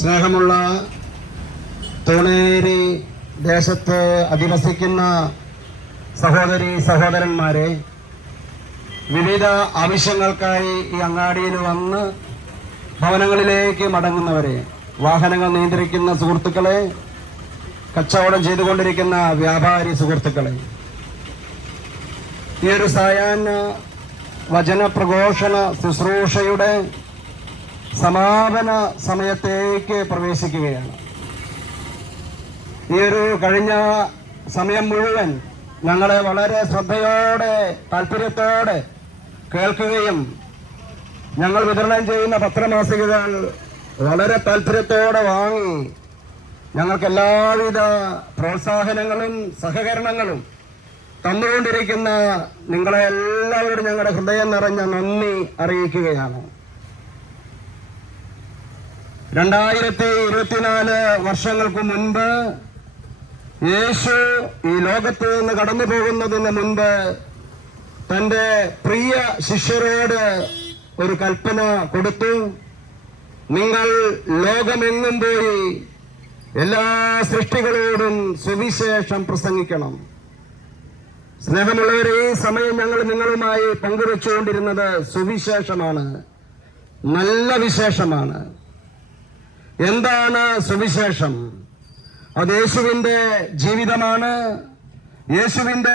സ്നേഹമുള്ള തൂണേരി ദേശത്ത് അധിവസിക്കുന്ന സഹോദരി സഹോദരന്മാരെ, വിവിധ ആവശ്യങ്ങൾക്കായി ഈ അങ്ങാടിയിൽ വന്ന് ഭവനങ്ങളിലേക്ക് മടങ്ങുന്നവരെ, വാഹനങ്ങൾ നിയന്ത്രിക്കുന്ന സുഹൃത്തുക്കളെ, കച്ചവടം ചെയ്തുകൊണ്ടിരിക്കുന്ന വ്യാപാരി സുഹൃത്തുക്കളെ, ഈ ഒരു സായാഹ്ന വചന പ്രഘോഷണ ശുശ്രൂഷയുടെ സമാപന സമയത്തേക്ക് പ്രവേശിക്കുകയാണ്. ഈ ഒരു കഴിഞ്ഞ സമയം മുഴുവൻ ഞങ്ങളെ വളരെ ശ്രദ്ധയോടെ താല്പര്യത്തോടെ കേൾക്കുകയും ഞങ്ങൾ വിതരണം ചെയ്യുന്ന പത്രമാസികകൾ വളരെ താല്പര്യത്തോടെ വാങ്ങി ഞങ്ങൾക്ക് എല്ലാവിധ പ്രോത്സാഹനങ്ങളും സഹകരണങ്ങളും തന്നുകൊണ്ടിരിക്കുന്ന നിങ്ങളെ എല്ലാവരോടും ഞങ്ങളുടെ ഹൃദയം നിറഞ്ഞ നന്ദി അറിയിക്കുകയാണ്. 2024 വർഷങ്ങൾക്ക് മുൻപ് യേശു ഈ ലോകത്ത് നിന്ന് കടന്നു പോകുന്നതിന് മുൻപ് തന്റെ പ്രിയ ശിഷ്യരോട് ഒരു കൽപ്പന കൊടുത്തു. നിങ്ങൾ ലോകമെങ്ങും പോയി എല്ലാ സൃഷ്ടികളോടും സുവിശേഷം പ്രസംഗിക്കണം. സ്നേഹമുള്ളവരെ, ഈ സമയം ഞങ്ങൾ നിങ്ങളുമായി പങ്കുവെച്ചുകൊണ്ടിരുന്നത് സുവിശേഷമാണ്, നല്ല വിശേഷമാണ്. എന്താണ് സുവിശേഷം? അത് യേശുവിന്റെ ജീവിതമാണ്, യേശുവിന്റെ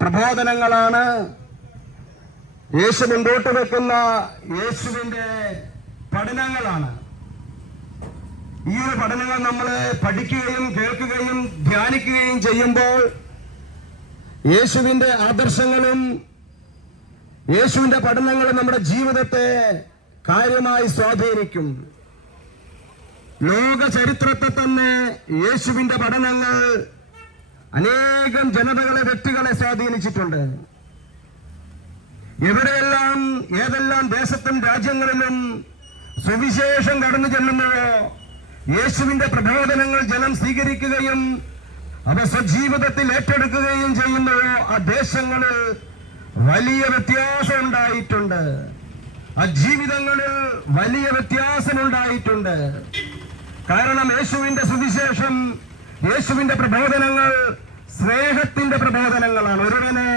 പ്രബോധനങ്ങളാണ്, യേശു മുൻപോട്ട് വെക്കുന്ന യേശുവിന്റെ പഠനങ്ങളാണ്. ഈ ഒരു പഠനങ്ങൾ നമ്മൾ പഠിക്കുകയും കേൾക്കുകയും ധ്യാനിക്കുകയും ചെയ്യുമ്പോൾ യേശുവിന്റെ ആദർശങ്ങളും യേശുവിന്റെ പഠനങ്ങളും നമ്മുടെ ജീവിതത്തെ കാര്യമായി സ്വാധീനിക്കും. ലോക ചരിത്രത്തെ തന്നെ യേശുവിന്റെ പഠനങ്ങൾ അനേകം ജനതകളെ, വ്യക്തികളെ സ്വാധീനിച്ചിട്ടുണ്ട്. എവിടെയെല്ലാം ഏതെല്ലാം ദേശത്തും രാജ്യങ്ങളിലും സുവിശേഷം കടന്നു ചെല്ലുമ്പോഴോ യേശുവിന്റെ പ്രബോധനങ്ങൾ ജനം സ്വീകരിക്കുകയും അവ സ്വജീവിതത്തിൽ ഏറ്റെടുക്കുകയും ചെയ്യുമ്പോഴോ ആ ദേശങ്ങളിൽ വലിയ വ്യത്യാസം ഉണ്ടായിട്ടുണ്ട്, ആ ജീവിതങ്ങളിൽ വലിയ വ്യത്യാസമുണ്ടായിട്ടുണ്ട്. കാരണം യേശുവിന്റെ സുവിശേഷം, യേശുവിന്റെ പ്രബോധനങ്ങൾ സ്നേഹത്തിന്റെ പ്രബോധനങ്ങളാണ്. ഒരുവനെ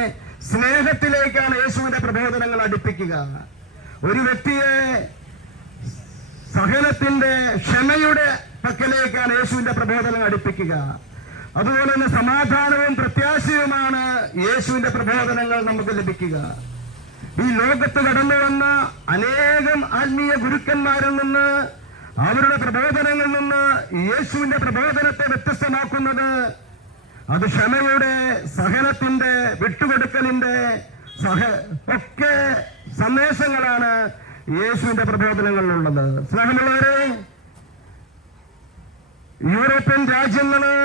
സ്നേഹത്തിലേക്കാണ് യേശുവിന്റെ പ്രബോധനങ്ങൾ അടുപ്പിക്കുക. ഒരു വ്യക്തിയെ സഹനത്തിന്റെ, ക്ഷമയുടെ പക്കലേക്കാണ് യേശുവിന്റെ പ്രബോധനം അടുപ്പിക്കുക. അതുപോലെ തന്നെ സമാധാനവും പ്രത്യാശയുമാണ് യേശുവിന്റെ പ്രബോധനങ്ങൾ നമുക്ക് ലഭിക്കുക. ഈ ലോകത്ത് കടന്നു വന്ന അനേകം ആത്മീയ ഗുരുക്കന്മാരിൽ നിന്ന്, അവരുടെ പ്രബോധനങ്ങളിൽ നിന്ന് യേശുവിന്റെ പ്രബോധനത്തെ വ്യത്യസ്തമാക്കുന്നത് അത് ക്ഷമയുടെ, സഹനത്തിന്റെ, വിട്ടുകൊടുക്കലിന്റെ ഒക്കെ സന്ദേശങ്ങളാണ് യേശുവിന്റെ പ്രബോധനങ്ങളിലുള്ളത്. സ്നേഹമുള്ളവരെ, യൂറോപ്യൻ രാജ്യങ്ങള്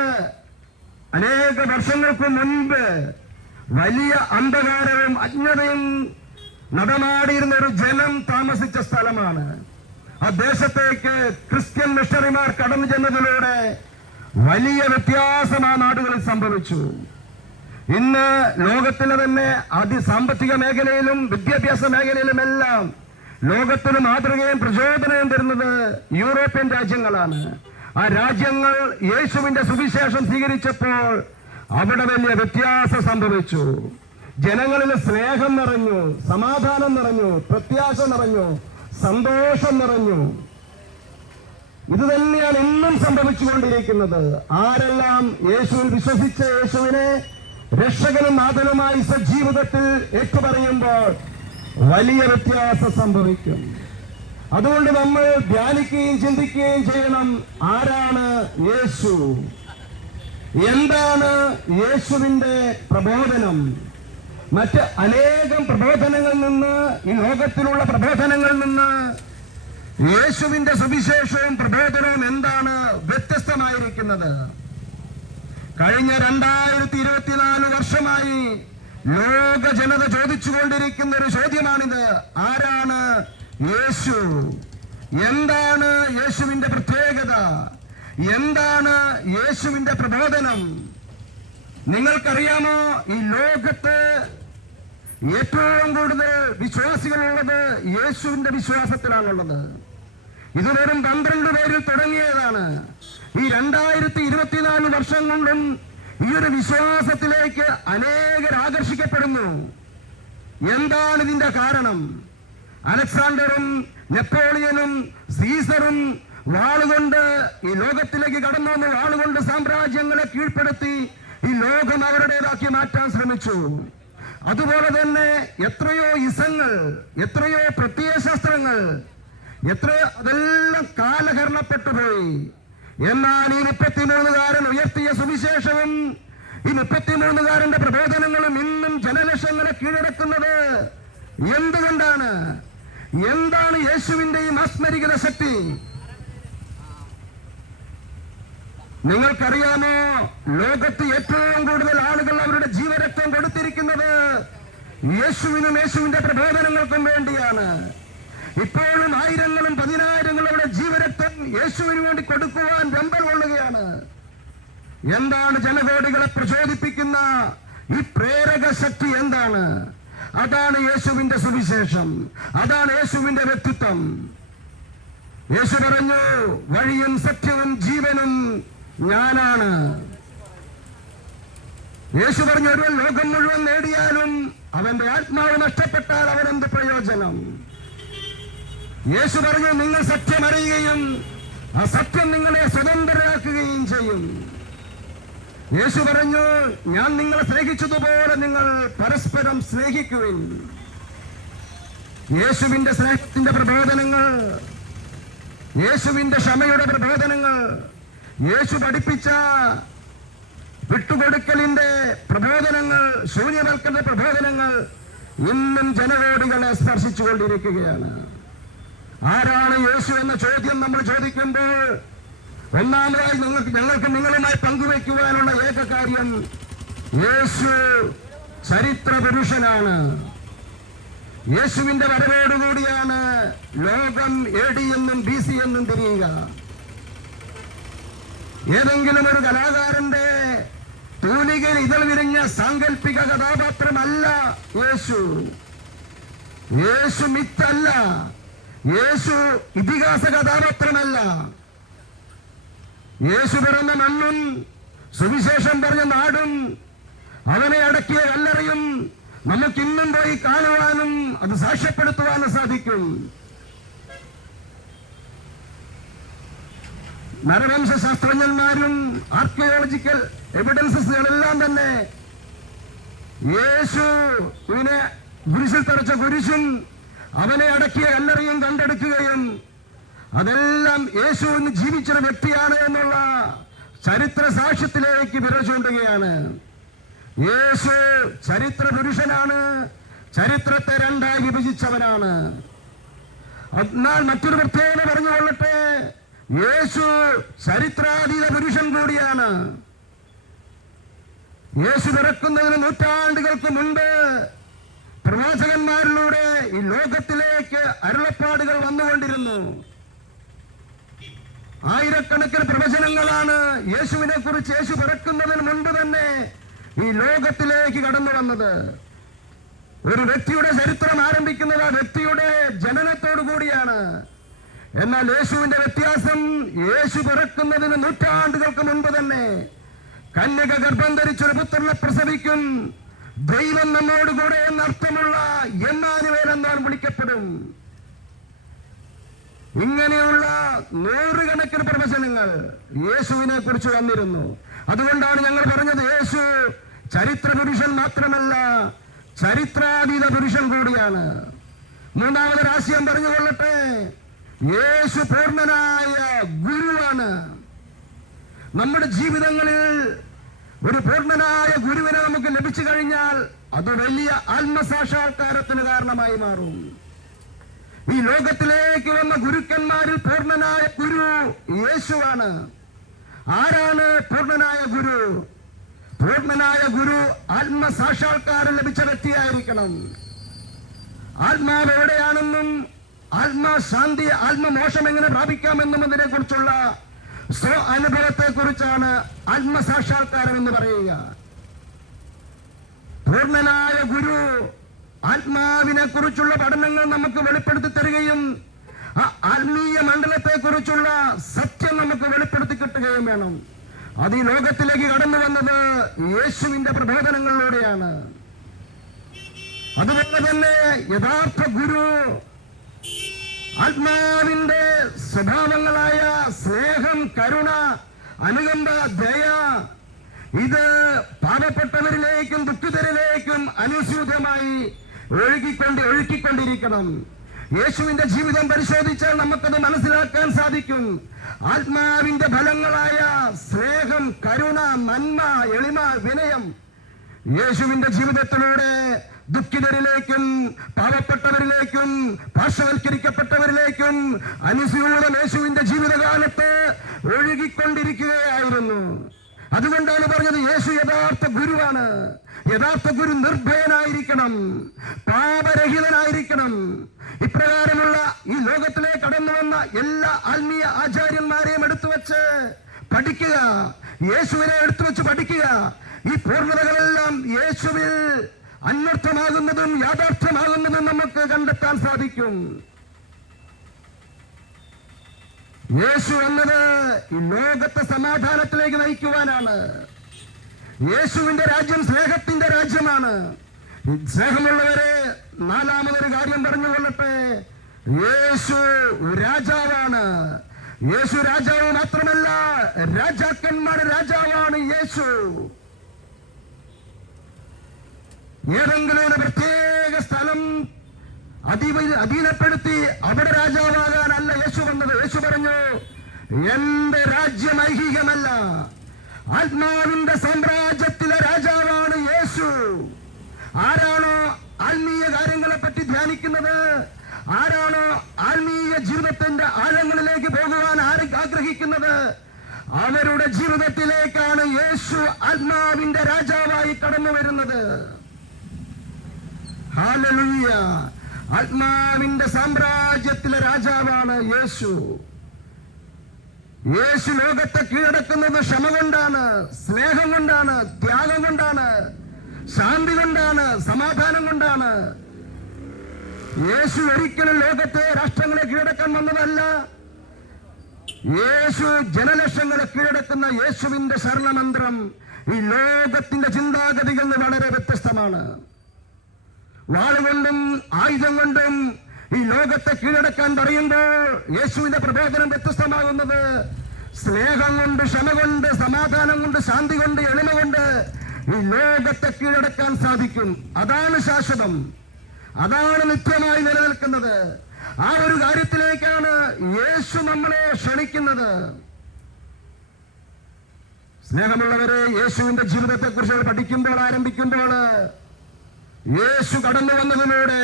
അനേക വർഷങ്ങൾക്ക് മുൻപ് വലിയ അന്ധകാരവും അജ്ഞതയും നടമാടിയിരുന്ന ഒരു ജനം താമസിച്ച സ്ഥലമാണ്. ആ ദേശത്തേക്ക് ക്രിസ്ത്യൻ മിഷണറിമാർ കടന്നു ചെന്നതിലൂടെ വലിയ വ്യത്യാസം ആ നാടുകളിൽ സംഭവിച്ചു. ഇന്ന് ലോകത്തിലെ തന്നെ സാമ്പത്തിക മേഖലയിലും വിദ്യാഭ്യാസ മേഖലയിലുമെല്ലാം ലോകത്തിന് മാതൃകയും പ്രചോദനവും തരുന്നത് യൂറോപ്യൻ രാജ്യങ്ങളാണ്. ആ രാജ്യങ്ങൾ യേശുവിന്റെ സുവിശേഷം സ്വീകരിച്ചപ്പോൾ അവിടെ വലിയ വ്യത്യാസം സംഭവിച്ചു. ജനങ്ങളിൽ സ്നേഹം നിറഞ്ഞു, സമാധാനം നിറഞ്ഞു, പ്രത്യാശ നിറഞ്ഞു, സന്തോഷം നിറഞ്ഞു. ഇത് തന്നെയാണ് ഇന്നും സംഭവിച്ചുകൊണ്ടിരിക്കുന്നത്. ആരെല്ലാം യേശുവിൽ വിശ്വസിച്ച യേശുവിനെ രക്ഷകനും നാഥനുമായി സജീവിതത്തിൽ ഏറ്റുപറയുമ്പോൾ വലിയ വ്യത്യാസം സംഭവിക്കും. അതുകൊണ്ട് നമ്മൾ ധ്യാനിക്കുകയും ചിന്തിക്കുകയും ചെയ്യണം, ആരാണ് യേശു? എന്താണ് യേശുവിന്റെ പ്രബോധനം? മറ്റ് അനേകം പ്രബോധനങ്ങളിൽ നിന്ന്, ഈ ലോകത്തിലുള്ള പ്രബോധനങ്ങളിൽ നിന്ന് യേശുവിന്റെ സുവിശേഷവും പ്രബോധനവും എന്താണ് വ്യത്യസ്തമായിരിക്കുന്നത്? കഴിഞ്ഞ 2024 വർഷമായി ലോക ജനത ചോദിച്ചുകൊണ്ടിരിക്കുന്ന ഒരു ചോദ്യമാണിത്. ആരാണ് യേശു? എന്താണ് യേശുവിന്റെ പ്രത്യേകത? എന്താണ് യേശുവിന്റെ പ്രബോധനം? നിങ്ങൾക്കറിയാമോ, ഈ ലോകത്ത് ഏറ്റവും കൂടുതൽ വിശ്വാസികളുള്ളത് യേശുവിന്റെ വിശ്വാസത്തിലാണുള്ളത്. ഇത് വെറും 12 പേരിൽ തുടങ്ങിയതാണ്. എന്താണ്? ഈ 2024 വർഷം കൊണ്ടും ഈ ഒരു വിശ്വാസത്തിലേക്ക് അനേകർ ആകർഷിക്കപ്പെടുന്നു. എന്താണ് ഇതിന്റെ കാരണം? അലക്സാണ്ടറും നെപ്പോളിയനും സീസറും വാളുകൊണ്ട് ഈ ലോകത്തിലേക്ക് കടന്നു വന്ന് വാളുകൊണ്ട് സാമ്രാജ്യങ്ങളെ കീഴ്പ്പെടുത്തി ഈ ലോകം അവരുടേതാക്കി മാറ്റാൻ ശ്രമിച്ചു. അതുപോലെ തന്നെ എത്രയോ ഇസങ്ങൾ, എത്രയോ പ്രത്യയശാസ്ത്രങ്ങൾ, എത്രയോ അതെല്ലാം കാലഹരണപ്പെട്ടുപോയി. എന്നാൽ ഈ 33കാരൻ ഉയർത്തിയ സുവിശേഷവും ഈ 33കാരന്റെ പ്രബോധനങ്ങളും ഇന്നും ജനലക്ഷങ്ങളെ കീഴടക്കുന്നത് എന്തുകൊണ്ടാണ്? എന്താണ് യേശുവിന്റെ ഈ മാസ്മരികത ശക്തി? നിങ്ങൾക്കറിയാമോ, ലോകത്ത് ഏറ്റവും കൂടുതൽ ആളുകൾ അവരുടെ ജീവരക്തം കൊടുത്തിരിക്കുന്നത് യേശുവിനും യേശുവിന്റെ പ്രബോധനങ്ങൾക്കും വേണ്ടിയാണ്. ഇപ്പോഴും ആയിരങ്ങളും പതിനായിരങ്ങളും അവരുടെ ജീവരക്തം യേശുവിന് വേണ്ടി കൊടുക്കുവാൻ വെമ്പൽ കൊള്ളുകയാണ്. എന്താണ് ജനകോടികളെ പ്രചോദിപ്പിക്കുന്ന ഈ പ്രേരക ശക്തി? എന്താണ്? അതാണ് യേശുവിന്റെ സുവിശേഷം, അതാണ് യേശുവിന്റെ വ്യക്തിത്വം. യേശു പറഞ്ഞു, വഴിയും സത്യവും ജീവനും ഞാനാണ്. യേശു പറഞ്ഞു, ഒരുവൻ ലോകം മുഴുവൻ നേടിയാലും അവന്റെ ആത്മാവ് നഷ്ടപ്പെട്ടാൽ അവനെന്ത് പ്രയോജനം? യേശു പറഞ്ഞു, നിങ്ങൾ സത്യം അറിയുകയും ആ സത്യം നിങ്ങളെ സ്വതന്ത്രരാക്കുകയും ചെയ്യും. യേശു പറഞ്ഞു, ഞാൻ നിങ്ങളെ സ്നേഹിച്ചതുപോലെ നിങ്ങൾ പരസ്പരം സ്നേഹിക്കുവിൻ. യേശുവിന്റെ സ്നേഹത്തിന്റെ പ്രബോധനങ്ങൾ, യേശുവിന്റെ ക്ഷമയുടെ പ്രബോധനങ്ങൾ, യേശു പഠിപ്പിച്ച വിട്ടുകൊടുക്കലിന്റെ പ്രബോധനങ്ങൾ, ശൂന്യവൽക്കരണ പ്രബോധനങ്ങൾ ഇന്നും ജനകോടികളെ സ്പർശിച്ചുകൊണ്ടിരിക്കുകയാണ്. ആരാണ് യേശു എന്ന ചോദ്യം നമ്മൾ ചോദിക്കുമ്പോൾ ഒന്നാമതായി ഞങ്ങൾക്ക് നിങ്ങളുമായി പങ്കുവയ്ക്കുവാനുള്ള ഏക കാര്യം, യേശു ചരിത്ര പുരുഷനാണ്. യേശുവിന്റെ വരവോടുകൂടിയാണ് ലോകം AD എന്നും BC എന്നും തിരിയുക. ഏതെങ്കിലും ഒരു കലാകാരന്റെ തൂലികയിൽ ഇതൾ വിരിഞ്ഞ സാങ്കല്പിക കഥാപാത്രമല്ല യേശു. യേശു മിത്തല്ല, യേശു ഇതിഹാസ കഥാപാത്രമല്ല. യേശു പിറന്ന മണ്ണും സുവിശേഷം പറഞ്ഞ നാടും അവനെ അടക്കിയ കല്ലറയും നമുക്കിന്നും പോയി കാണുവാനും അത് സാക്ഷ്യപ്പെടുത്തുവാനും സാധിക്കും. നരവംശ ശാസ്ത്രജ്ഞന്മാരും ആർക്കിയോളജിക്കൽ എവിഡൻസസുകളെല്ലാം തന്നെ യേശുവിനെ കുരിശിൽ തറച്ച കുരിശും അവനെ അടക്കിയ കല്ലറയും കണ്ടെടുക്കുകയും അതെല്ലാം യേശുവിന് ജീവിച്ചൊരു വ്യക്തിയാണ് എന്നുള്ള ചരിത്ര സാക്ഷ്യത്തിലേക്ക് വിരൽ ചൂണ്ടുകയാണ്. യേശു ചരിത്ര പുരുഷനാണ്, ചരിത്രത്തെ രണ്ടായി വിഭജിച്ചവനാണ്. എന്നാൽ മറ്റൊരു പ്രത്യേകത പറഞ്ഞുകൊള്ളട്ടെ, യേശു ചരിത്രാതീത പുരുഷൻ കൂടിയാണ്. യേശു പിറക്കുന്നതിന് നൂറ്റാണ്ടുകൾക്ക് മുൻപ് പ്രവാചകന്മാരിലൂടെ ഈ ലോകത്തിലേക്ക് അരുളപ്പാടുകൾ വന്നുകൊണ്ടിരുന്നു. ആയിരക്കണക്കിന് പ്രവചനങ്ങളാണ് യേശുവിനെ കുറിച്ച് യേശു പിറക്കുന്നതിന് മുൻപ് തന്നെ ഈ ലോകത്തിലേക്ക് കടന്നു വന്നത്. ഒരു വ്യക്തിയുടെ ചരിത്രം ആരംഭിക്കുന്നത് ആ വ്യക്തിയുടെ ജനനത്തോടു കൂടിയാണ്. എന്നാൽ യേശുവിന്റെ വ്യത്യാസം, യേശു പിറക്കുന്നതിന് നൂറ്റാണ്ടുകൾക്ക് മുൻപ് തന്നെ കന്യക ഗർഭം ധരിച്ചൊരു പുത്രനെ പ്രസവിക്കും, ദൈവം നമ്മോടുകൂടെ എന്നർത്ഥമുള്ള എമ്മാനുവേൽ എന്നാണ് വിളിക്കപ്പെടും. ഇങ്ങനെയുള്ള നൂറുകണക്കിന് പ്രവചനങ്ങൾ യേശുവിനെ കുറിച്ച് വന്നിരുന്നു. അതുകൊണ്ടാണ് ഞങ്ങൾ പറഞ്ഞത്, യേശു ചരിത്ര പുരുഷൻ മാത്രമല്ല, ചരിത്രാതീത പുരുഷൻ കൂടിയാണ്. മൂന്നാമത് രാശിയം പറഞ്ഞുകൊള്ളട്ടെ, യേശു പൂർണ്ണനായ ഗുരുവാണ്. നമ്മുടെ ജീവിതങ്ങളിൽ ഒരു പൂർണ്ണനായ ഗുരുവിനെ നമുക്ക് ലഭിച്ചു കഴിഞ്ഞാൽ അത് വലിയ ആത്മസാക്ഷാത്കാരത്തിന് കാരണമായി മാറും. ഈ ലോകത്തിലേക്ക് വന്ന ഗുരുക്കന്മാരിൽ പൂർണ്ണനായ ഗുരു യേശുവാണ്. ആരാണ് പൂർണ്ണനായ ഗുരു? പൂർണ്ണനായ ഗുരു ആത്മസാക്ഷാത്കാരം ലഭിച്ച വ്യക്തിയായിരിക്കണം. ആത്മാവ് എവിടെയാണെന്നും ആത്മശാന്തി, ആത്മമോക്ഷം എങ്ങനെ പ്രാപിക്കാമെന്നും അതിനെ കുറിച്ചുള്ള സ്വ അനുഭവത്തെ കുറിച്ചാണ് ആത്മസാക്ഷാത്കാരം എന്ന് പറയുക. പൂർണ്ണനായ ഗുരു ആത്മാവിനെ കുറിച്ചുള്ള പഠനങ്ങൾ നമുക്ക് വെളിപ്പെടുത്തി തരികയും ആ ആത്മീയ മണ്ഡലത്തെ കുറിച്ചുള്ള സത്യം നമുക്ക് വെളിപ്പെടുത്തി കെട്ടുകയും വേണം. അത് ഈ ലോകത്തിലേക്ക് കടന്നു വന്നത് യേശുവിന്റെ പ്രബോധനങ്ങളിലൂടെയാണ്. അതുപോലെ തന്നെ യഥാർത്ഥ ഗുരു ആത്മാവിന്റെ സ്വഭാവങ്ങളായ സ്നേഹം, കരുണ, അനുകമ്പ, ദയ, ഇത് പാവപ്പെട്ടവരിലേക്കും ദുഃഖിതരിലേക്കും അനുസ്യൂതമായി ഒഴുക്കിക്കൊണ്ടിരിക്കണം. യേശുവിന്റെ ജീവിതം പരിശോധിച്ചാൽ നമുക്കത് മനസ്സിലാക്കാൻ സാധിക്കും. ആത്മാവിന്റെ ഫലങ്ങളായ സ്നേഹം, കരുണ, നന്മ, എളിമ, വിനയം യേശുവിന്റെ ജീവിതത്തിലൂടെ ദുഃഖിതരിലേക്കും പാവപ്പെട്ടവരിലേക്കും പാർശ്വവൽക്കരിക്കപ്പെട്ടവരിലേക്കും അനുസ്യൂതം യേശുവിന്റെ ജീവിതകാലത്ത് ഒഴുകിക്കൊണ്ടിരിക്കുകയായിരുന്നു. അതുകൊണ്ടാണ് പറഞ്ഞത് യേശു യഥാർത്ഥ ഗുരുവാണ്. യഥാർത്ഥ ഗുരു നിർഭയനായിരിക്കണം, പാപരഹിതനായിരിക്കണം. ഇപ്രകാരമുള്ള ഈ ലോകത്തിലേക്ക് കടന്നു വന്ന എല്ലാ ആത്മീയ ആചാര്യന്മാരെയും എടുത്തു വെച്ച് പഠിക്കുക, യേശുവിനെ എടുത്തു വെച്ച് പഠിക്കുക. ഈ പൂർണ്ണതകളെല്ലാം യേശുവിൽ അന്വർത്ഥമാകുന്നതും യാഥാർത്ഥ്യമാകുന്നതും നമുക്ക് കണ്ടെത്താൻ സാധിക്കും. യേശു എന്നത് ഈ ലോകത്തെ സമാധാനത്തിലേക്ക് നയിക്കുവാനാണ്. യേശുവിന്റെ രാജ്യം സ്നേഹത്തിന്റെ രാജ്യമാണ്. സ്നേഹമുള്ളവരെ, നാലാമതൊരു കാര്യം പറഞ്ഞുകൊള്ളട്ടെ. യേശു രാജാവാണ്. യേശു രാജാവ് മാത്രമല്ല, രാജാക്കന്മാരുടെ രാജാവാണ് യേശു. ഏതെങ്കിലും ഒരു പ്രത്യേക സ്ഥലം അധീനപ്പെടുത്തി അവിടെ രാജാവാകാനല്ല യേശു വന്നത്. യേശു പറഞ്ഞു, എന്റെ രാജ്യം ഐഹികമല്ല, ആത്മാവിന്റെ സാമ്രാജ്യത്തിലെ രാജാവാണ് യേശു. ആരാണോ ആത്മീയ കാര്യങ്ങളെ പറ്റി ധ്യാനിക്കുന്നത്, ആരാണോ ആത്മീയ ജീവിതത്തിന്റെ ആഴങ്ങളിലേക്ക് പോകുവാൻ ആഗ്രഹിക്കുന്നത്, അവരുടെ ജീവിതത്തിലേക്കാണ് യേശു ആത്മാവിന്റെ രാജാവായി കടന്നു വരുന്നത്. ഹല്ലേലൂയ! ആത്മാവിന്റെ സാമ്രാജ്യത്തിലെ രാജാവാണ് യേശു. യേശു ലോകത്തെ കീഴടക്കുന്നത് ക്ഷമ കൊണ്ടാണ്, സ്നേഹം കൊണ്ടാണ്, ത്യാഗം കൊണ്ടാണ്, ശാന്തി കൊണ്ടാണ്, സമാധാനം കൊണ്ടാണ്. യേശു ഒരിക്കലും ലോകത്തെ രാഷ്ട്രങ്ങളെ കീഴടക്കാൻ വന്നതല്ല. യേശു ജനലക്ഷങ്ങളെ കീഴടക്കുന്ന യേശുവിന്റെ ശരണമന്ത്രം ഈ ലോകത്തിന്റെ ചിന്താഗതികളിൽ നിന്ന് വളരെ വ്യത്യസ്തമാണ്. വാളുകൊണ്ടും ആയുധം കൊണ്ടും ഈ ലോകത്തെ കീഴടക്കാൻ പറയുമ്പോൾ യേശുവിന്റെ പ്രബോധനം വ്യത്യസ്തമാകുന്നത് സ്നേഹം കൊണ്ട്, ക്ഷമ കൊണ്ട്, സമാധാനം കൊണ്ട്, ശാന്തി കൊണ്ട്, എളിമ കൊണ്ട് ഈ ലോകത്തെ കീഴടക്കാൻ സാധിക്കും. അതാണ് ശാശ്വതം, അതാണ് നിത്യമായി നിലനിൽക്കുന്നത്. ആ ഒരു കാര്യത്തിലേക്കാണ് യേശു നമ്മളെ ക്ഷണിക്കുന്നത്. സ്നേഹമുള്ളവരെ, യേശുവിന്റെ ജീവിതത്തെ കുറിച്ച് പഠിക്കുമ്പോൾ, ആരംഭിക്കുമ്പോൾ യേശു കടന്നു വന്നതിലൂടെ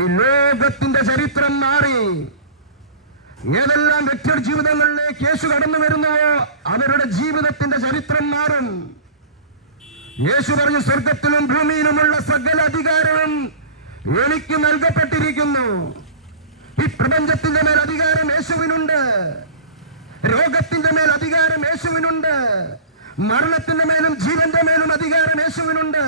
ഈ ലോകത്തിന്റെ ചരിത്രം മാറി. ഏതെല്ലാം വ്യക്തിയുടെ ജീവിതങ്ങളിലേക്ക് യേശു കടന്നു വരുന്നുവോ അവരുടെ ജീവിതത്തിന്റെ ചരിത്രം മാറും. യേശു പറഞ്ഞു, സ്വർഗത്തിലും ഭൂമിയിലുമുള്ള സകല അധികാരവും എനിക്ക് നൽകപ്പെട്ടിരിക്കുന്നു. ഈ പ്രപഞ്ചത്തിന്റെ മേൽ അധികാരം യേശുവിനുണ്ട്. രോഗത്തിന്റെ മേൽ അധികാരം യേശുവിനുണ്ട്. മരണത്തിന്റെ മേലും ജീവന്റെ മേലും അധികാരം യേശുവിനുണ്ട്.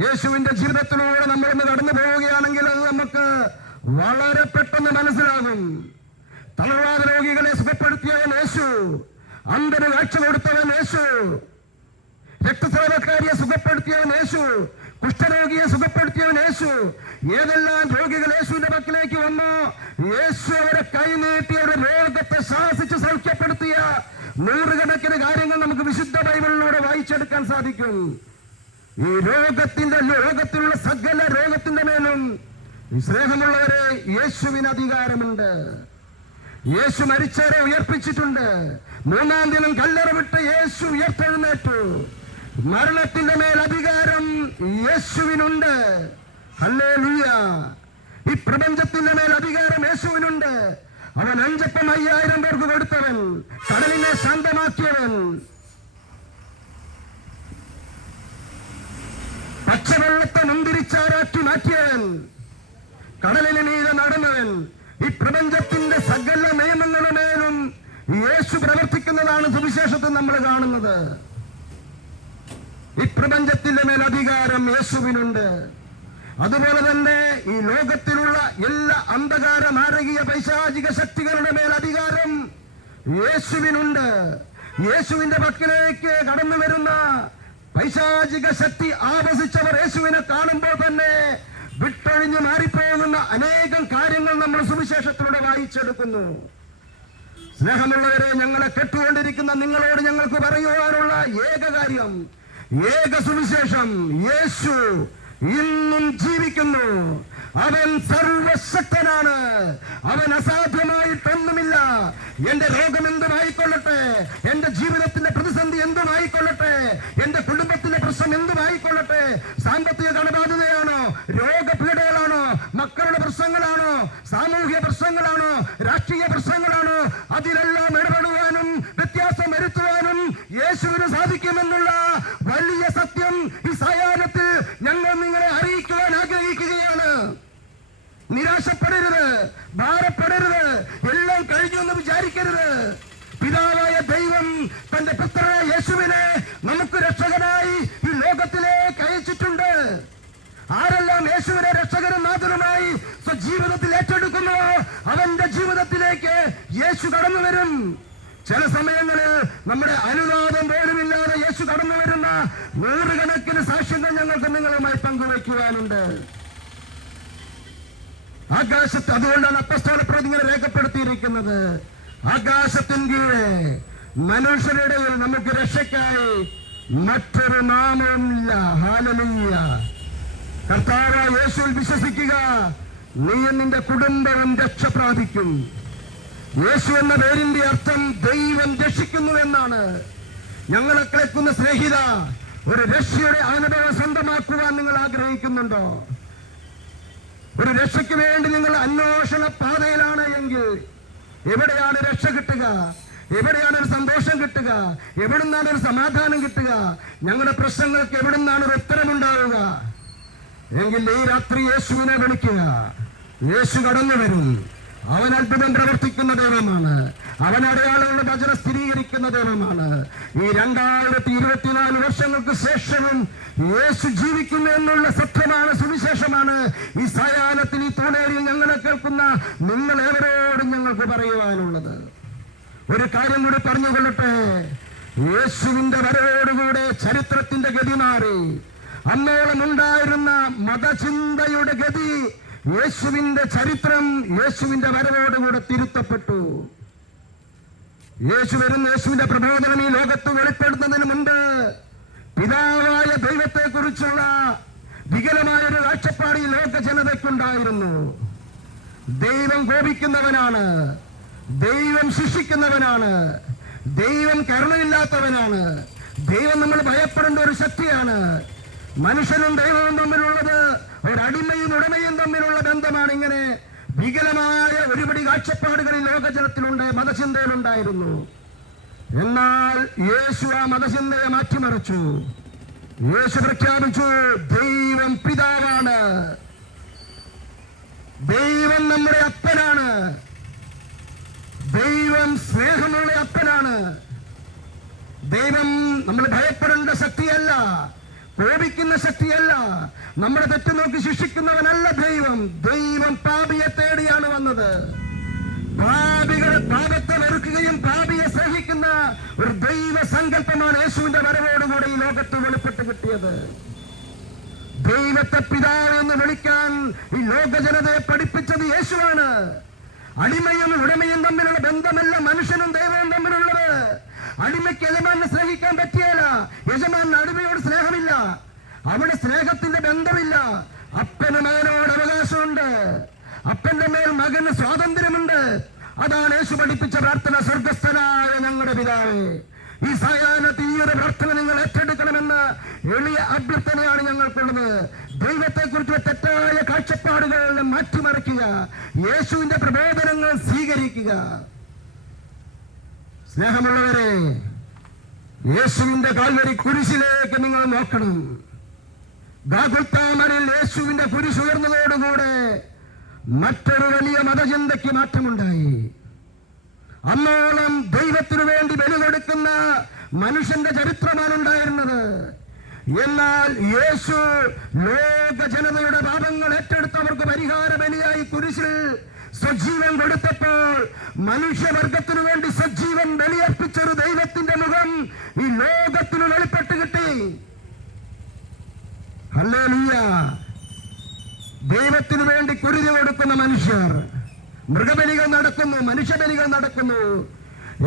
യേശുവിന്റെ ജീവിതത്തിലൂടെ നമ്മളിന്ന് കടന്നു പോവുകയാണെങ്കിൽ അത് നമുക്ക് വളരെ പെട്ടെന്ന് മനസ്സിലാകും. തളർവാദ രോഗികളെ സുഖപ്പെടുത്തിയവൻ യേശു, അന്ധന് കാഴ്ച കൊടുത്തവൻ യേശു, രക്തസ്രാവക്കാരിയെ സുഖപ്പെടുത്തിയവൻ യേശു, കുഷ്ഠരോഗിയെ സുഖപ്പെടുത്തിയവൻ യേശു. ഏതെല്ലാം രോഗികൾ യേശുവിന്റെ പക്കലേക്ക് വന്നോ യേശു അവരെ കൈനീട്ടി ഒരു രോഗത്തെ ശാസിച്ച് സൗഖ്യപ്പെടുത്തിയ നൂറുകണക്കിന് കാര്യങ്ങൾ നമുക്ക് വിശുദ്ധ ബൈബിളിലൂടെ വായിച്ചെടുക്കാൻ സാധിക്കും. ഈ ലോകത്തിലുള്ള സകല രോഗത്തിന്റെ മേലും സ്നേഹമുള്ളവരെ യേശുവിന് അധികാരമുണ്ട്. യേശു മരിച്ചവരെ ഉയർപ്പിച്ചിട്ടുണ്ട്. മൂന്നാം ദിനം കല്ലറ വിട്ട് യേശു ഉയർത്തെഴുന്നേറ്റു. മരണത്തിന്റെ മേൽ അധികാരം യേശുവിനുണ്ട്. ഹല്ലേലൂയ! ഈ പ്രപഞ്ചത്തിന്റെ മേൽ അധികാരം യേശുവിനുണ്ട്. അവൻ 5,000 പേർക്ക് കൊടുത്തവൻ, കടലിനെ ശാന്തമാക്കിയവൻ, പച്ചവെള്ളത്തെ മുന്തിരിച്ചാറാക്കി മാറ്റിയവൻ, കടലിന് മീതെ നടന്നവൻ. ഈ പ്രപഞ്ചത്തിന്റെ സകല നിയമങ്ങളുടെ മേലും യേശു പ്രവർത്തിക്കുന്നതാണ് സുവിശേഷത്തിൽ നമ്മൾ കാണുന്നത്. ഈ പ്രപഞ്ചത്തിന്റെ മേൽ അധികാരം യേശുവിനുണ്ട്. അതുപോലെ തന്നെ ഈ ലോകത്തിലുള്ള എല്ലാ അന്ധകാര നാരകീയ പൈശാചിക ശക്തികളുടെ മേൽ അധികാരം യേശുവിനുണ്ട്. യേശുവിന്റെ പക്കലേക്ക് കടന്നു വരുന്ന പൈശാചിക ശക്തി ആവസിച്ചവർ യേശുവിനെ കാണുമ്പോൾ തന്നെ വിട്ടൊഴിഞ്ഞ് മാറിപ്പോകുന്ന അനേകം കാര്യങ്ങൾ നമ്മൾ സുവിശേഷത്തിലൂടെ വായിച്ചെടുക്കുന്നു. സ്നേഹമുള്ളവരെ, ഞങ്ങളെ കേട്ടുകൊണ്ടിരിക്കുന്ന നിങ്ങളോട് ഞങ്ങൾക്ക് പറയുവാനുള്ള ഏക കാര്യം, ഏക സുവിശേഷം, യേശു ഇന്നും ജീവിക്കുന്നു. അവൻ സർവശക്തനാണ്. അവൻ അസാധ്യമായിട്ടൊന്നുമില്ല. എന്റെ രോഗം എന്തുമായിക്കൊള്ളട്ടെ, എന്റെ ജീവിതത്തിന്റെ പ്രതിസന്ധി എന്തുമായിക്കൊള്ളട്ടെ, എന്റെ കുടുംബത്തിന്റെ പ്രശ്നം എന്തുമായിക്കൊള്ളട്ടെ, സാമ്പത്തിക കടബാധ്യതയാണോ, രോഗപീഠകളാണോ, മക്കളുടെ പ്രശ്നങ്ങളാണോ, സാമൂഹ്യ പ്രശ്നങ്ങളാണോ, രാഷ്ട്രീയ പ്രശ്നങ്ങളാണോ, അതിലെല്ലാം ഇടപെടുവാനും വ്യത്യാസം വരുത്തുവാനും യേശുവിന് സാധിക്കുമെന്നുള്ള വലിയ സത്യം ഈ സായാഹ്നത്തിൽ ഞങ്ങൾ നിങ്ങളെ അറിയിക്കുവാൻ ആഗ്രഹിക്കുകയാണ്. നിരാശപ്പെടരുത്, ഭാരപ്പെടരുത്, എല്ലാം കഴിഞ്ഞു എന്ന് വിചാരിക്കരുത്. പിതാവായ ദൈവം തന്റെ പുത്രനായ യേശുവിനെ നമുക്ക് രക്ഷകനായി ഈ ലോകത്തിലേക്ക് അയച്ചിട്ടുണ്ട്. ആരെല്ലാം യേശുവിനെ രക്ഷകനും നാഥനുമായി സ്വജീവിതത്തിൽ ഏറ്റെടുക്കുന്നുവോ അവന്റെ ജീവിതത്തിലേക്ക് യേശു കടന്നു വരും. ചില സമയങ്ങളിൽ നമ്മുടെ അനുവാദം പോലുമില്ലാതെ യേശു കടന്നു വരുന്ന നൂറുകണക്കിന് സാക്ഷ്യങ്ങൾ ഞങ്ങൾക്ക് നിങ്ങളുമായി പങ്കുവയ്ക്കുവാനുണ്ട്. ആകാശത്ത്, അതുകൊണ്ടാണ് അപ്പസ്തോലപ്രവൃത്തി ഇങ്ങനെ രേഖപ്പെടുത്തിയിരിക്കുന്നത്. ആകാശത്തിൻ കീഴെ മനുഷ്യരുടെ നമുക്ക് രക്ഷയ്ക്കായി മറ്റൊരു നാമമില്ല. ഹല്ലേലൂയ. കർത്താവായ യേശുവിൽ വിശ്വസിക്കുക, നീ നിന്റെ കുടുംബം രക്ഷ പ്രാപിക്കും. യേശു എന്ന പേരിന്റെ അർത്ഥം ദൈവം രക്ഷിക്കുന്നു എന്നാണ്. ഞങ്ങളെ കേൾക്കുന്ന സ്നേഹിത, ഒരു രക്ഷയുടെ അനുഭവം സ്വന്തമാക്കുവാൻ നിങ്ങൾ ആഗ്രഹിക്കുന്നുണ്ടോ? ഒരു രക്ഷയ്ക്ക് വേണ്ടി നിങ്ങൾ അന്വേഷണ പാതയിലാണ് എങ്കിൽ എവിടെയാണ് രക്ഷ കിട്ടുക? എവിടെയാണ് ഒരു സന്തോഷം കിട്ടുക? എവിടുന്നാണ് ഒരു സമാധാനം കിട്ടുക? ഞങ്ങളുടെ പ്രശ്നങ്ങൾക്ക് എവിടുന്നാണ് ഒരു ഉത്തരമുണ്ടാവുക? എങ്കിൽ ഈ രാത്രി യേശുവിനെ വിളിക്കുക. യേശു കടന്നു വരും. അവൻ അത്ഭുതം പ്രവർത്തിക്കുന്ന ദൈവമാണ്. അവൻ അടയാളങ്ങളുടെ വചനം സ്ഥിരീകരിക്കുന്ന ദൈവമാണ്. ഈ 2024 വർഷങ്ങൾക്ക് ശേഷവും യേശു ജീവിക്കുന്നു എന്നുള്ള സത്യമാണ്, സുവിശേഷമാണ് ഈ സായാഹ്നത്തിൽ ഈ തൂണേരിയിൽ ഞങ്ങളെ കേൾക്കുന്ന നിങ്ങളേവരോടും ഞങ്ങൾക്ക് പറയുവാനുള്ളത്. ഒരു കാര്യം കൂടി പറഞ്ഞുകൊള്ളട്ടെ. യേശുവിന്റെ വരവോടുകൂടെ ചരിത്രത്തിന്റെ ഗതി മാറി. അന്നോളം ഉണ്ടായിരുന്ന മതചിന്തയുടെ ഗതി, യേശുവിന്റെ ചരിത്രം യേശുവിന്റെ വരവോടുകൂടെ തിരുത്തപ്പെട്ടു. യേശുവിന്റെ പ്രബോധനം ഈ ലോകത്ത് വെളിപ്പെടുത്തുന്നതിന് മുമ്പ് പിതാവായ ദൈവത്തെ കുറിച്ചുള്ള വികലമായ ഒരു കാഴ്ചപ്പാട് ഈ ലോക ജനതയ്ക്കുണ്ടായിരുന്നു. ദൈവം കോപിക്കുന്നവനാണ്, ദൈവം ശിക്ഷിക്കുന്നവനാണ്, ദൈവം കരുണയില്ലാത്തവനാണ്, ദൈവം നമ്മൾ ഭയപ്പെടേണ്ട ഒരു ശക്തിയാണ്. മനുഷ്യനും ദൈവവും തമ്മിലുള്ളത് ഒരടിമയും ഉടമയും തമ്മിലുള്ള ബന്ധമാണ്. ഇങ്ങനെ വികലമായ ഒരുപടി കാഴ്ചപ്പാടുകളിൽ ലോകജനത്തിലുണ്ട്, മതചിന്തയിലുണ്ടായിരുന്നു. എന്നാൽ യേശു ആ മതചിന്തയെ മാറ്റിമറിച്ചു. യേശു പ്രഖ്യാപിച്ചു, ദൈവം പിതാവാണ്, ദൈവം നമ്മുടെ അപ്പനാണ്, ദൈവം സ്നേഹമുള്ള അപ്പനാണ്. ദൈവം നമ്മൾ ഭയപ്പെടേണ്ട ശക്തിയല്ല, കോപിക്കുന്ന ശക്തിയല്ല, നമ്മുടെ തെറ്റ് നോക്കി ശിക്ഷിക്കുന്നവനല്ല ദൈവം. ദൈവം പാപിയെ തേടിയാണ് വന്നത്. പാപത്തെ വെറുക്കുകയും പാപിയെ സ്നേഹിക്കുന്ന ഒരു ദൈവ സങ്കല്പമാണ് യേശുവിന്റെ വരവോടുകൂടെ ഈ ലോകത്ത് വെളിപ്പെട്ട് കിട്ടിയത്. ദൈവത്തെ പിതാവ് എന്ന് വിളിക്കാൻ ഈ ലോക ജനതയെ പഠിപ്പിച്ചത് യേശുവാണ്. അടിമയും ഉടമയും തമ്മിലുള്ള ബന്ധമല്ല മനുഷ്യനും ദൈവവും തമ്മിലുള്ളത്. അടിമയ്ക്ക് യജമാനെ സ്നേഹിക്കാൻ പറ്റിയല്ല, യജമാന് അടിമയോട് സ്നേഹമില്ല, അവിടെ സ്നേഹത്തിന്റെ ബന്ധമില്ല. അപ്പന് മകനോട് അവകാശമുണ്ട്, അപ്പന്റെ മേൽ മകന് സ്വാതന്ത്ര്യമുണ്ട്. അതാണ് യേശു പഠിപ്പിച്ച പ്രാർത്ഥന, സ്വർഗസ്ഥനായ ഞങ്ങളുടെ പിതാവേ. ഈ സായാഹ്നത്തിൽ ഈ ഒരു പ്രാർത്ഥന നിങ്ങൾ ഏറ്റെടുക്കണമെന്ന എളിയ അഭ്യർത്ഥനയാണ് ഞങ്ങൾക്കുള്ളത്. ദൈവത്തെക്കുറിച്ചുള്ള തെറ്റായ കാഴ്ചപ്പാടുകൾ മാറ്റിമറിക്കുക, യേശുവിന്റെ പ്രബോധനങ്ങൾ സ്വീകരിക്കുക. സ്നേഹമുള്ളവരെ, യേശുവിന്റെ കാൽവരി കുരിശിലേക്ക് നിങ്ങൾ നോക്കണം. ഗാഗുൽത്താമനിൽ യേശുവിന്റെ കുരിശ് ഉയർന്നതോടുകൂടെ മറ്റൊരു വലിയ മതചിന്തയ്ക്ക് മാറ്റമുണ്ടായി. അന്നോളം ദൈവത്തിനു വേണ്ടി ബലി കൊടുക്കുന്ന മനുഷ്യന്റെ ചരിത്രമാണ് ഉണ്ടായിരുന്നത്. എന്നാൽ യേശു ലോക ജനതയുടെ പാപങ്ങൾ ഏറ്റെടുത്തവർക്ക് പരിഹാര ബലിയായി കുരിശിൽ സ്വജീവൻ കൊടുത്തപ്പോൾ മനുഷ്യവർഗത്തിനു വേണ്ടി സജീവ ജീവൻ ബലിയർപ്പിച്ചൊരു ദൈവത്തിന്റെ മുഖം ഈ ലോകത്തിന് വെളിപ്പെട്ട് കിട്ടി. ഹല്ലേലൂയ. ദൈവത്തിന് വേണ്ടി കുരുതി കൊടുക്കുന്ന മനുഷ്യർ, മൃഗബലികൾ നടക്കുന്നു, മനുഷ്യബലികൾ നടക്കുന്നു.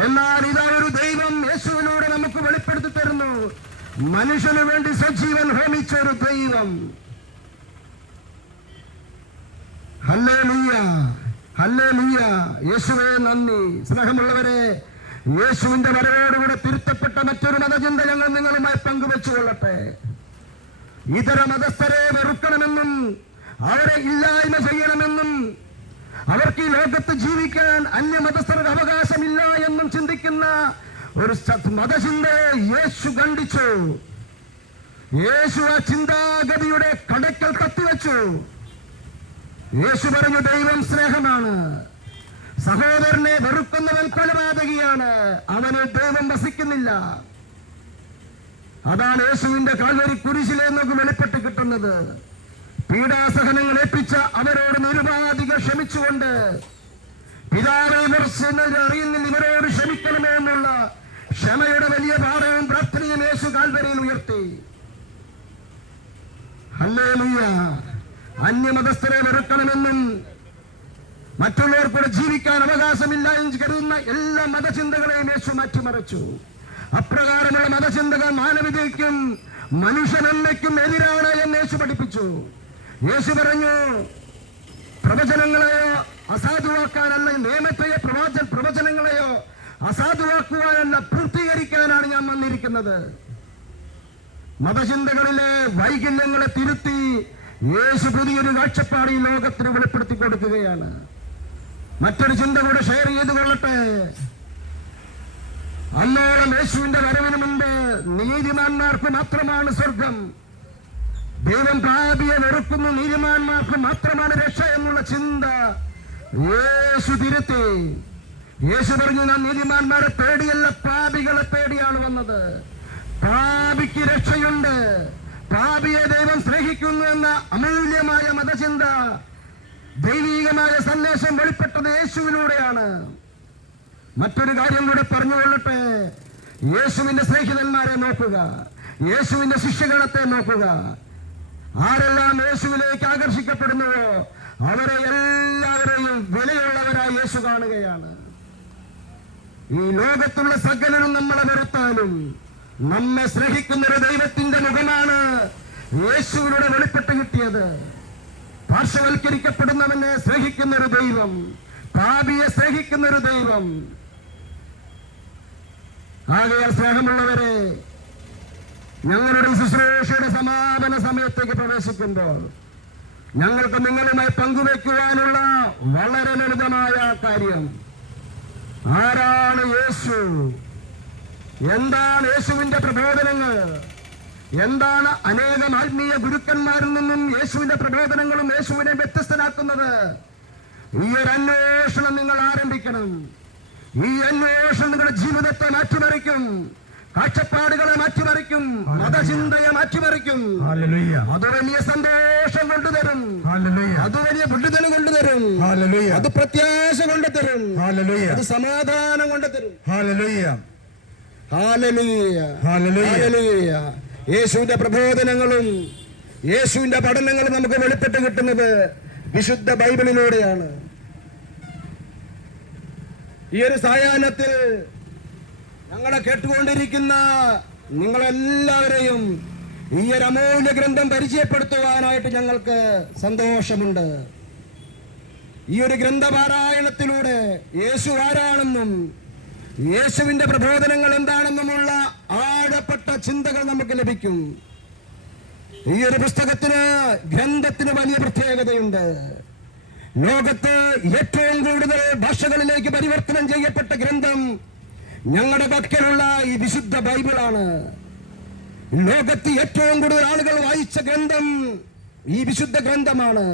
എന്നാൽ ഇതാ ഒരു ദൈവം യേശുവിലൂടെ നമുക്ക് വെളിപ്പെടുത്തി തരുന്നു. മനുഷ്യന് വേണ്ടി സജീവൻ ഹോമിച്ച ഒരു ദൈവം. Hallelujah, hallelujah. യേശുവേ നന്ദി. സ്നേഹമുള്ളവരെ, യേശുവിന്റെ വരവോടുകൂടെ തിരുത്തപ്പെട്ട മറ്റൊരു മതചിന്ത ഞങ്ങൾ നിങ്ങളുമായി പങ്കുവെച്ചുകൊള്ളട്ടെ. ഇതര മതസ്ഥരെ വെറുക്കണമെന്നും അവരെ ഇല്ലായ്മ ചെയ്യണമെന്നും അവർക്ക് ഈ ലോകത്ത് ജീവിക്കാൻ അന്യമതസ്ഥരുടെ അവകാശമില്ല എന്നും ചിന്തിക്കുന്ന ഒരു മതചിന്തയെ യേശു ഖണ്ഡിച്ചു. യേശു ആ ചിന്താഗതിയുടെ കടയ്ക്കൽ കത്തിവെച്ചു. യേശു പറഞ്ഞു, ദൈവം സ്നേഹമാണ്, സഹോദരനെ വെറുക്കുന്നവൻ കൊലപാതകിയാണ്, അവന് ദൈവം വസിക്കുന്നില്ല. അതാണ് യേശുവിന്റെ കാൽവരി കുരിശിലെ നമുക്ക് വെളിപ്പെട്ട് കിട്ടുന്നത്. പീഡാസഹനങ്ങൾ ഏൽപ്പിച്ച അവരോട് നിരുപാധികം ക്ഷമിച്ചുകൊണ്ട്, പിതാവേ ഇവർ അറിയുന്നില്ല, ഇവരോട് ക്ഷമിക്കണമേ എന്നുള്ള ക്ഷമയുടെ വലിയ ഭാരവും പ്രാർത്ഥനയും യേശു കാൽവരിയിൽ ഉയർത്തി. ഹല്ലേലൂയ. അന്യമതസ്ഥരെ വെറുക്കണമെന്നും മറ്റുള്ളവർക്കൂടെ ജീവിക്കാൻ അവകാശമില്ല എന്ന് കരുതുന്ന എല്ലാ മതചിന്തകളെയും യേശു മാറ്റിമറിച്ചു. അപ്രകാരമുള്ള മതചിന്തകൾ മാനവികതയ്ക്കും മനുഷ്യനന്മയ്ക്കും എതിരാണ് എന്ന് യേശു പഠിപ്പിച്ചു. യേശു പറഞ്ഞു, പ്രവചനങ്ങളെയോ അസാധുവാക്കാനല്ല, നിയമത്തെയോ പ്രവചനങ്ങളെയോ അസാധുവാക്കുവാനല്ല, പൂർത്തീകരിക്കാനാണ് ഞാൻ വന്നിരിക്കുന്നത്. മതചിന്തകളിലെ വൈകല്യങ്ങളെ തിരുത്തി യേശു പുതിയൊരു കാഴ്ചപ്പാട് ഈ ലോകത്തിന് വെളിപ്പെടുത്തി കൊടുക്കുകയാണ്. മറ്റൊരു ചിന്ത കൂടെ ഷെയർ ചെയ്തു കൊള്ളട്ടെ. അന്നോളം യേശുവിന്റെ വരവിന് മുമ്പ് നീതിമാന്മാർക്ക് മാത്രമാണ് സ്വർഗം, ദൈവം പാപിയെ വെറുക്കുന്നു, നീതിമാന്മാർക്ക് മാത്രമാണ് രക്ഷ എന്നുള്ള ചിന്ത യേശു തിരുത്തി. യേശു പറഞ്ഞു, ഞാൻ നീതിമാന്മാരെ പേടിയല്ല, പാപികളെ പേടിയാണ് വന്നത്. പാപിക്ക് രക്ഷയുണ്ട്, പാപിയെ ദൈവം സ്നേഹിക്കുന്നു എന്ന അമൂല്യമായ മതചിന്ത, ദൈവീകമായ സന്ദേശം വെളിപ്പെട്ടത് യേശുവിലൂടെയാണ്. മറ്റൊരു കാര്യം കൂടി പറഞ്ഞുകൊള്ളട്ടെ. യേശുവിന്റെ സ്നേഹിതന്മാരെ നോക്കുക, യേശുവിന്റെ ശിഷ്യഗണത്തെ നോക്കുക. ആരെല്ലാം യേശുവിലേക്ക് ആകർഷിക്കപ്പെടുന്നുവോ അവരെ എല്ലാവരെയും വിലയുള്ളവരായി യേശു കാണുകയാണ്. ഈ ലോകത്തുള്ള സകലനും നമ്മളെ വെറുത്താലും നമ്മെ സ്നേഹിക്കുന്ന ഒരു ദൈവത്തിന്റെ മുഖമാണ് യേശുവിലൂടെ വെളിപ്പെട്ട് കിട്ടിയത്. പാർശ്വവൽക്കരിക്കപ്പെടുന്നവനെ സ്നേഹിക്കുന്ന ഒരു ദൈവം, പാപിയെ സ്നേഹിക്കുന്ന ഒരു ദൈവം. ആകയാൽ സ്നേഹമുള്ളവരെ, ഞങ്ങളുടെ ശുശ്രൂഷയുടെ സമാപന സമയത്തേക്ക് പ്രവേശിക്കുമ്പോൾ ഞങ്ങൾക്ക് നിങ്ങളുമായി പങ്കുവയ്ക്കുവാനുള്ള വളരെ ലളിതമായ കാര്യം, ആരാണ് യേശു, എന്താണ് യേശുവിന്റെ പ്രബോധനങ്ങൾ, എന്താണ് അനേകം ആത്മീയ ഗുരുക്കന്മാരിൽ നിന്നും യേശുവിന്റെ പ്രബോധനങ്ങളും യേശുവിനെ വ്യത്യസ്തനാക്കുന്നത്. ഈ ഒരു അന്വേഷണം നിങ്ങൾ ആരംഭിക്കണം. ഈ അന്വേഷണം നിങ്ങളുടെ ജീവിതത്തെ മാറ്റിമറിക്കും, കാഴ്ചപ്പാടുകളെ മാറ്റിമറിക്കും, മതചിന്തയെ മാറ്റിമറിക്കും. അത് വലിയ സന്തോഷം കൊണ്ടുതരും, അത് വലിയ വിടുതൽ കൊണ്ടുതരും, അത് പ്രത്യാശ കൊണ്ടുതരും, അത് സമാധാനം കൊണ്ടുതരും. യേശുവിന്റെ പ്രബോധനങ്ങളും യേശുവിന്റെ പഠനങ്ങളും നമുക്ക് വെളിപ്പെട്ട് കിട്ടുന്നത് വിശുദ്ധ ബൈബിളിലൂടെയാണ്. ഈ ഒരു സായാഹ്നത്തിൽ ഞങ്ങളെ കേട്ടുകൊണ്ടിരിക്കുന്ന നിങ്ങളെല്ലാവരെയും ഈ ഒരു അമൂല്യ ഗ്രന്ഥം പരിചയപ്പെടുത്തുവാനായിട്ട് ഞങ്ങൾക്ക് സന്തോഷമുണ്ട്. ഈ ഒരു ഗ്രന്ഥപാരായണത്തിലൂടെ യേശു ആരാണെന്നും യേശുവിന്റെ പ്രബോധനങ്ങൾ എന്താണെന്നുമുള്ള ആഴപ്പെട്ട ചിന്തകൾ നമുക്ക് ലഭിക്കും. ഈ ഒരു ഗ്രന്ഥത്തിന് വലിയ പ്രത്യേകതയുണ്ട്. ലോകത്ത് ഏറ്റവും കൂടുതൽ ഭാഷകളിലേക്ക് പരിവർത്തനം ചെയ്യപ്പെട്ട ഗ്രന്ഥം ഞങ്ങളുടെ പക്കലുള്ള ഈ വിശുദ്ധ ബൈബിളാണ്. ലോകത്ത് ഏറ്റവും കൂടുതൽ ആളുകൾ വായിച്ച ഗ്രന്ഥം ഈ വിശുദ്ധ ഗ്രന്ഥമാണ്.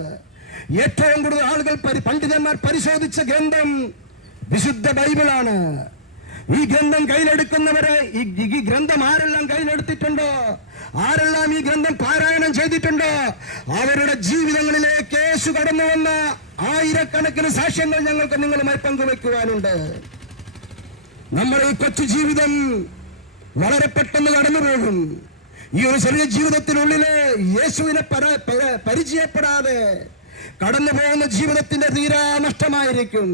ഏറ്റവും കൂടുതൽ ആളുകൾ പണ്ഡിതന്മാർ പരിശോധിച്ച ഗ്രന്ഥം വിശുദ്ധ ബൈബിളാണ്. ഈ ഗ്രന്ഥം കയ്യിലെടുക്കുന്നവരെ, ഈ ഗ്രന്ഥം ആരെല്ലാം കയ്യിലെടുത്തിട്ടുണ്ടോ, ആരെല്ലാം ഈ ഗ്രന്ഥം പാരായണം ചെയ്തിട്ടുണ്ടോ, അവരുടെ ജീവിതങ്ങളിലേക്ക് യേശു കടന്നു വന്ന ആയിരക്കണക്കിന് സാക്ഷ്യങ്ങൾ ഞങ്ങൾക്ക് നിങ്ങളുമായി പങ്കുവെക്കുവാനുണ്ട്. നമ്മുടെ ഈ കൊച്ചു ജീവിതം വളരെ പെട്ടെന്ന് കടന്നു പോകും. ഈ ഒരു ചെറിയ ജീവിതത്തിനുള്ളില് യേശുവിനെ പരിചയപ്പെടാതെ കടന്നു പോകുന്ന ജീവിതത്തിന്റെ തീരാ നഷ്ടമായിരിക്കും.